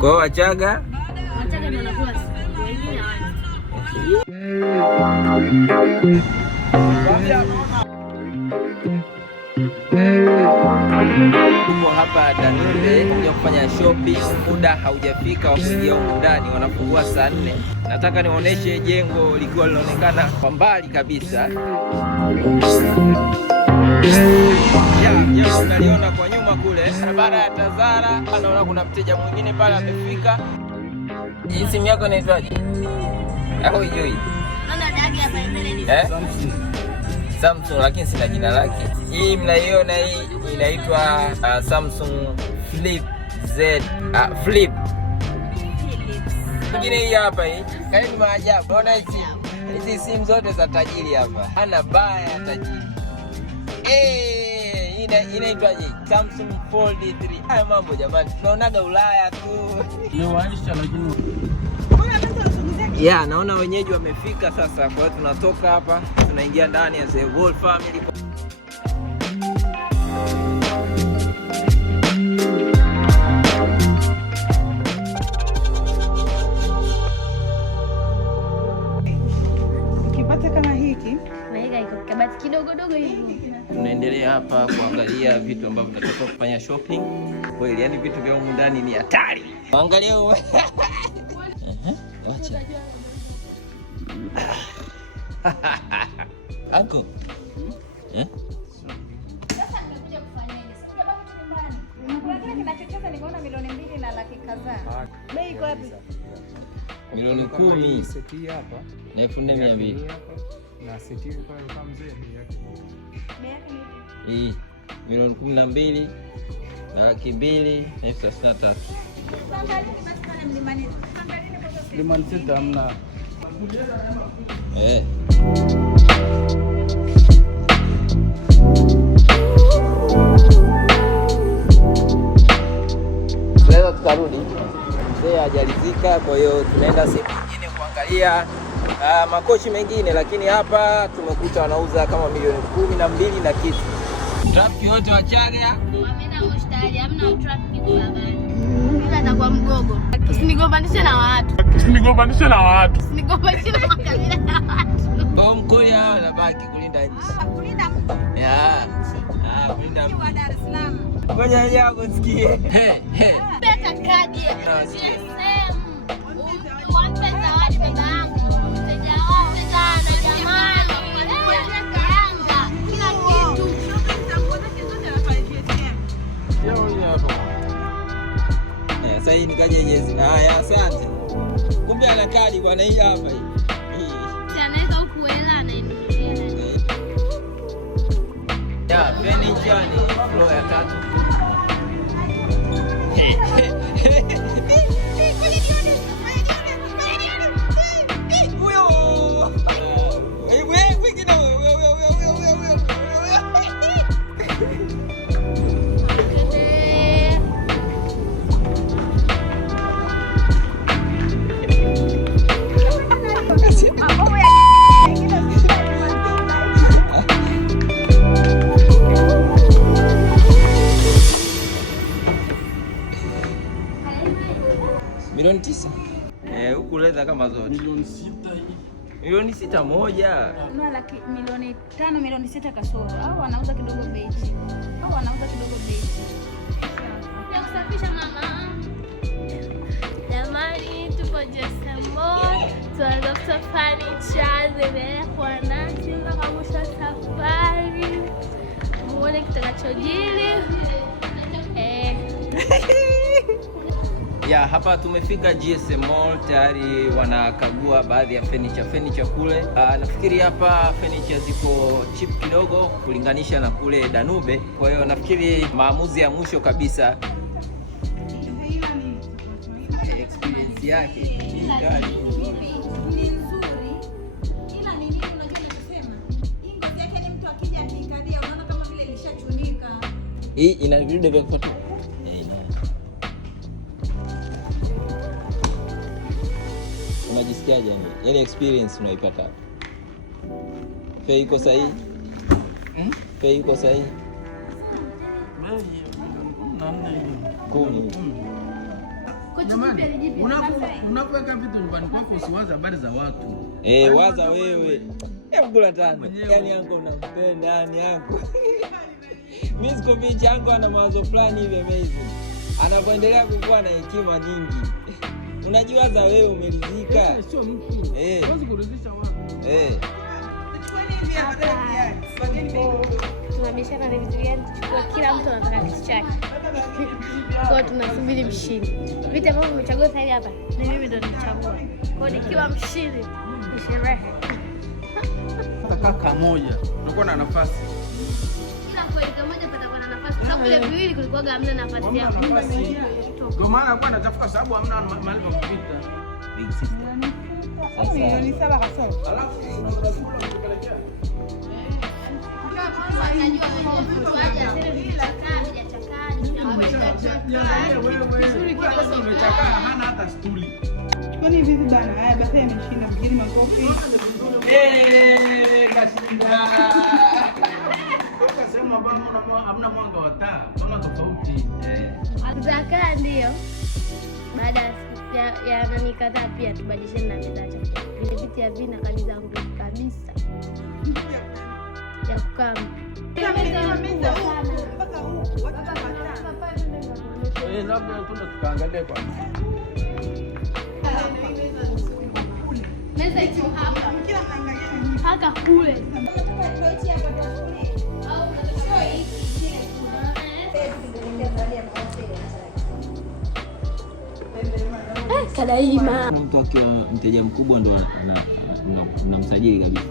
Kwa Wachaga ndio wanakula wengine tuko hapa Danube kuja kufanya shopping. Muda haujafika wa kuingia huko ndani, wanafungua saa 4. Nataka nionyeshe jengo likiwa linaonekana kwa mbali kabisa. Unaliona kwa nyuma kule barabara ya Tazara. Naona kuna mteja mwingine pale amefika. Hii simu yako inaitwaje? Hapo hujui? Naona dagi hapa mbele ni Samsung, lakini sina jina lake. Hii mnaiona, hii inaitwa Samsung Flip Z Flip. Nyingine hii hapa hii. Kaeni maajabu. Unaona hizi simu zote za tajiri hapa. Hana baya tajiri. Inaitwaje? Samsung Fold 3. Haya mambo jamani. Tunaonaga Ulaya tu. Niwaisha lakini naona wenyeji wamefika sasa. Kwa hiyo tunatoka hapa, tunaingia ndani ya the whole family. Ukipata kama hiki, na iko kabati kidogo dogo hivi. Tunaendelea hapa kuangalia vitu ambavyo tunataka kufanya shopping. Kweli yani vitu vya humu ndani ni hatari. Angalia wewe. Acha. Anko. Sasa nimekuja kufanya nini? Sikuja baba tu nyumbani. Kuna kile kinachocheza nimeona milioni 2 na laki kadhaa. Bei iko wapi? Milioni 10 seti hapa na 1200. Na seti kwa kama mzee bei yake. Bei yake ni Hii milioni 12 na laki 2 na 33. Limani sita hamna. Leo tutarudi. Mzee hajalizika, kwa hiyo tunaenda sehemu nyingine kuangalia makochi mengine, lakini hapa tumekuta wanauza kama milioni 12 na kitu. Trafiki wote Wachaga wameenda hospitali, hamna trafiki barabarani. Bila atakuwa mgogo. Usinigombanishe na watu. Usinigombanishe na watu. Usinigombanishe na makabila ya watu. Kwa Mkoya anabaki kulinda nchi. Kulinda mtu. Kulinda mtu. Wa Dar es Salaam. Ngoja leo usikie. Peta kadi. Wampe zawadi baba yangu. Mteja wao sana jamani. Yanga. Kila kitu. Sasa hii nikaje jezi. Haya, asante. Kumbe ana kadi bwana, hii hapa hii. Anaweza ukuela anaendelea. Furniture ni floor ya 3. Milioni 9. Huku leza kama zote. Milioni 6 hii. Milioni 6 moja. Kuna laki milioni 5, milioni 6 kasoro. Au wanauza kidogo bei. Ya kusafisha mama. Jamani, tupo Jesemo. Tunatafuta furniture zile kwa nasi mpaka mwisho safari. Muone kitakachojili. Hapa tumefika GSM Mall, tayari wanakagua baadhi ya furniture kule. Nafikiri hapa furniture ziko cheap kidogo kulinganisha na kule Danube. Kwa hiyo nafikiri maamuzi ya mwisho kabisa experience yake ni kali. Ni nzuri. Ila ni nini unajua nasema? Hii ngozi yake ni mtu akija akikalia unaona kama vile ilishachunika. Hii ina vidude vya kufuata. Unajisikiaje yani? Ile experience unaipata hapo? Fei iko sahihi? Fei iko sahihi? 10. Unapoweka vitu nyumbani kwako usiwaze habari za watu. Waza wewe. Hebu kula 5. Yaani yangu unampenda, yani yangu. Mimi siko picha yangu ana mawazo fulani hivi amazing. Anapoendelea kukua na hekima nyingi. Unajua za wewe umeridhika. Sio mtu. Huwezi kuridhisha watu. Tunabishana na vitu gani tuchukue, kila mtu anataka kitu chake. Kwa tunasubiri mshindi. Vitu ambavyo umechagua sasa hapa ni mimi ndo nilichagua. Kwa nikiwa mshindi ni sherehe. Kaka moja unakuwa na nafasi. Kila kweli moja patakuwa na nafasi. Kwa sababu ile viwili kulikuwa hamna nafasi yako. Ndio maana kwa natafuta sababu hamna mahali pa kupita. Big sister. Sasa milioni 7 kasoro. Alafu unakula kupelekea. Umechakaa hana hata stuli. Kwani vipi bana? Haya basi ameshinda mjini makofi. Kashinda. Toka sema bwana hamna mwanga wa taa, kama tofauti. Zakaa ndio. Baada ya nani kadhaa pia tubadilishane na meza chakula. Vile viti havina kazi zangu kabisa. Ya kukaa. Labda tunda tukaangalie kwanza. Meza iko hapa. Haka kule. Kadaima. Mtu akiwa mteja mkubwa ndo mnamsajili kabisa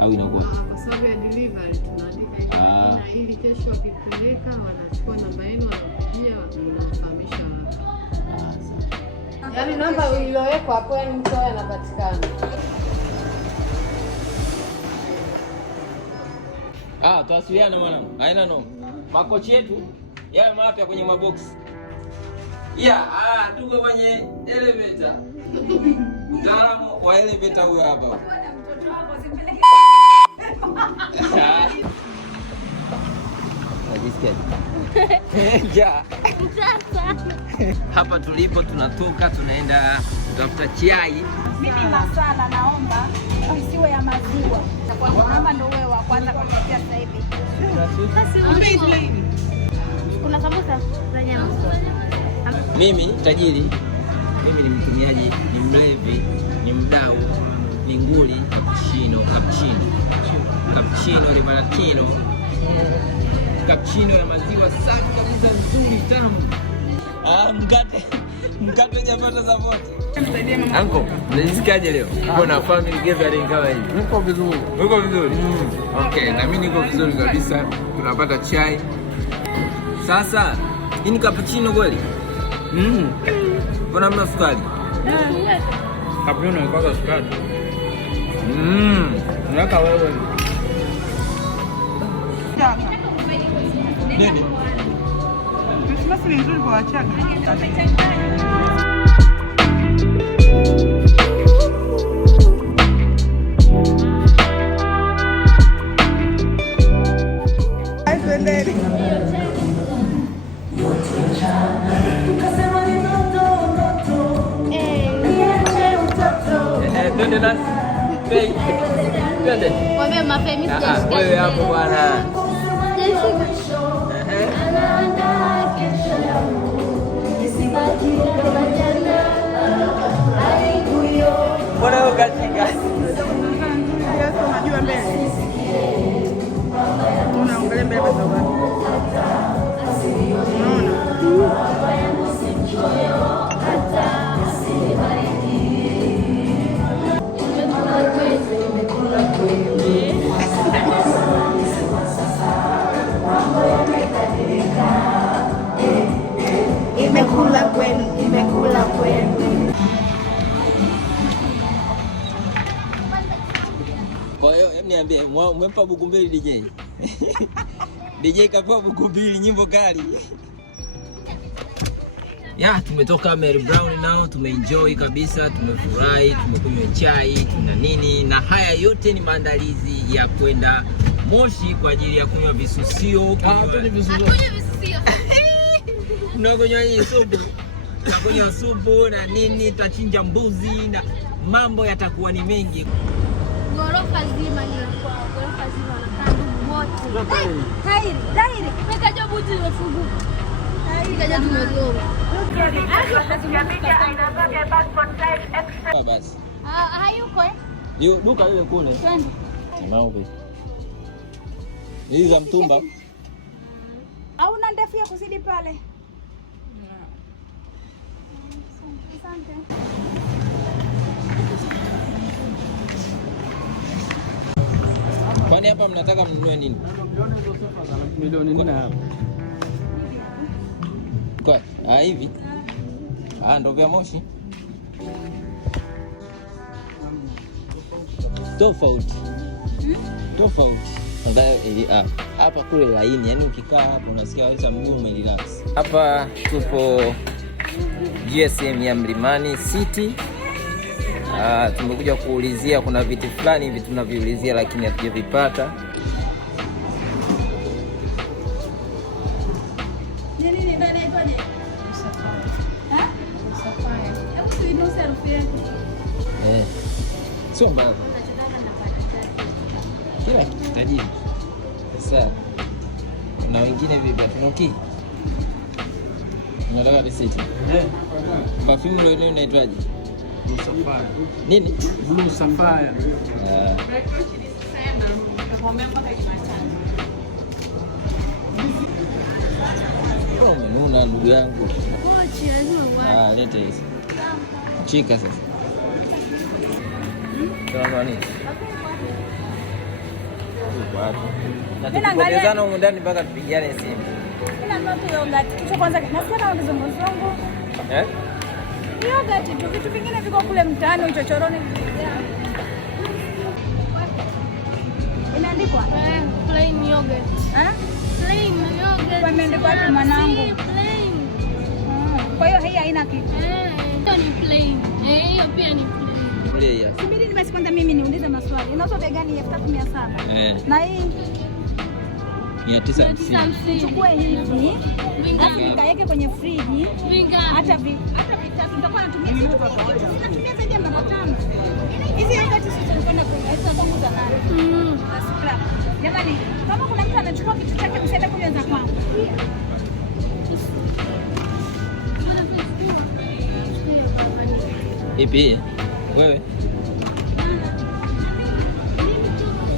au inakuwa kwa sababu ya delivery tunaandika na ili kesho wakipeleka wanachukua namba yenu wanapigia wanafahamisha. Yaani namba iliyowekwa hapo yani mtu anapatikana. Tuwasiliana mwanangu. Haina no. Makochi yetu yawe mapya kwenye maboksi. Tuko kwenye elevator. Mtaalamu wa elevator huyo hapa. Hapa tulipo tunatoka tunaenda kutafuta chai. Mimi masala naomba isiwe ya maziwa. Naomba ndio wewe wa kwanza kupitia sasa hivi. Kuna sambusa za nyama. Mimi tajiri, mimi ni mtumiaji, ni mlevi, ni mdau, ni nguli, cappuccino, rimalatino, cappuccino ya maziwa safi kabisa, nzuri, tamu. Mkate hujapata support. Anko, unajisikiaje leo? Uko na family gathering kama hivi? Niko vizuri. Uko vizuri? Okay, na mimi niko vizuri kabisa. Tunapata chai. Sasa, hii ni cappuccino kweli? Mbona mna sukari? Cappuccino inapaka sukari. Unaweka wewe. Nini? Christmas ni nzuri kwa Wachaga. Twende nasi. Twende. Wewe mapema sijashika. Wewe hapo bwana. Mbona ukachika? Unajua mbele. Unaangalia mbele kwa sababu. Imekula kwenu. Kwa hiyo niambie, umempa buku mbili DJ? DJ kapewa buku mbili, nyimbo kali. Ya, tumetoka Mary Brown nao, tumeenjoy kabisa, tumefurahi, tumekunywa chai, tuna nini, na haya yote ni maandalizi ya kwenda Moshi kwa ajili ya kunywa visusio. Tunakunywa hii supu. Tunakunywa supu na nini, tutachinja mbuzi na mambo yatakuwa ni mengi. Gorofa zima ni kwa gorofa zima na kando wote. Tairi. Peka buti limefunguka. Kaja tumegoma. Basi. Hayuko Hiyo duka ile kule. Twende. Maupe. Hizi za mtumba. Au na ndefu ya kuzidi pale. Asante. Kwani hapa mnataka mnunue nini? Milioni 4 hapa. Kwa hivi. Ndo vya Moshi. Tofauti. Angalia hapa kule laini, yani ukikaa hapa unasikia hata mguu umerelax. Hapa tupo GSM ya Mlimani City. Tumekuja kuulizia, kuna viti fulani hivi tunaviulizia lakini hatujavipata. Nini ndio inaitwa nini? Sio mbaya. Kila tajiri. Sasa na wengine vipi tunoki? Unataka risiti? Perfume ile inaitwaje? Blue Sapphire. Nini? Blue Sapphire. Umenuna ndugu yangu. Kochi lazima Leta hizi. Chika sasa. Kama nini? Na tukipotezana huko ndani mpaka tupigiane simu. Ila ndio yogurt. Kitu kwanza nasikia na mzungu. Yogurt tu, vitu vingine viko kule mtaani uchochoroni. Inaandikwa plain yogurt. Plain yogurt. Wameandikwa tu mwanangu. Plain. Kwa hiyo hii haina kitu. Hiyo ni plain. Hiyo pia ni plain. Subiri ni basi kwanza mimi niulize maswali. Inauzwa bei gani? 3700. Na hii 950. Chukue hivi. Alafu nikaweke kwenye friji. Hata vitatu nitakuwa natumia zaidi ya mara 5. Hizi yogurt sisi tunakwenda kuuza zangu za nani? Scrap. Jamani, kama kuna mtu anachukua kitu chake msiende kunywa za kwangu. Ipi? Wewe?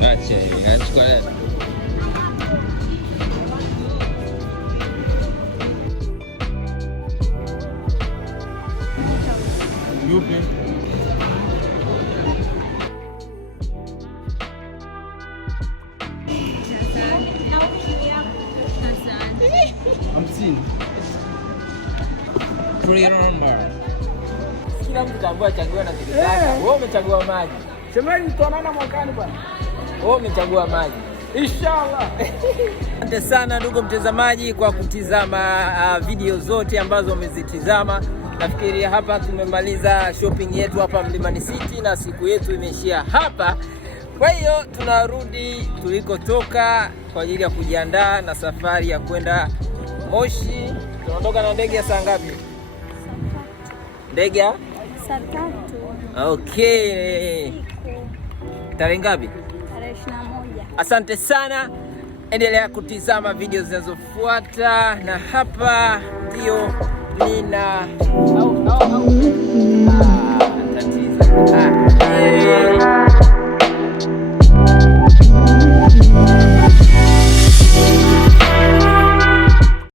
Acha, achukua. Yupi? Kila mtu tambua chagua na kitu chake. Wewe umechagua maji. Semeni tutaonana mwakani bwana. Wewe umechagua maji. Inshallah. Asante sana ndugu mtazamaji kwa kutizama video zote ambazo umezitizama. Nafikiri hapa tumemaliza shopping yetu hapa Mlimani City na siku yetu imeishia hapa. Kwa hiyo tunarudi tulikotoka kwa ajili ya kujiandaa na safari ya kwenda Moshi. Tunaondoka na ndege ya saa ngapi? Ndege ya Saa 3. Okay. Tarehe ngapi? Tarehe 21. Asante sana. Endelea kutizama video zinazofuata na hapa ndio nina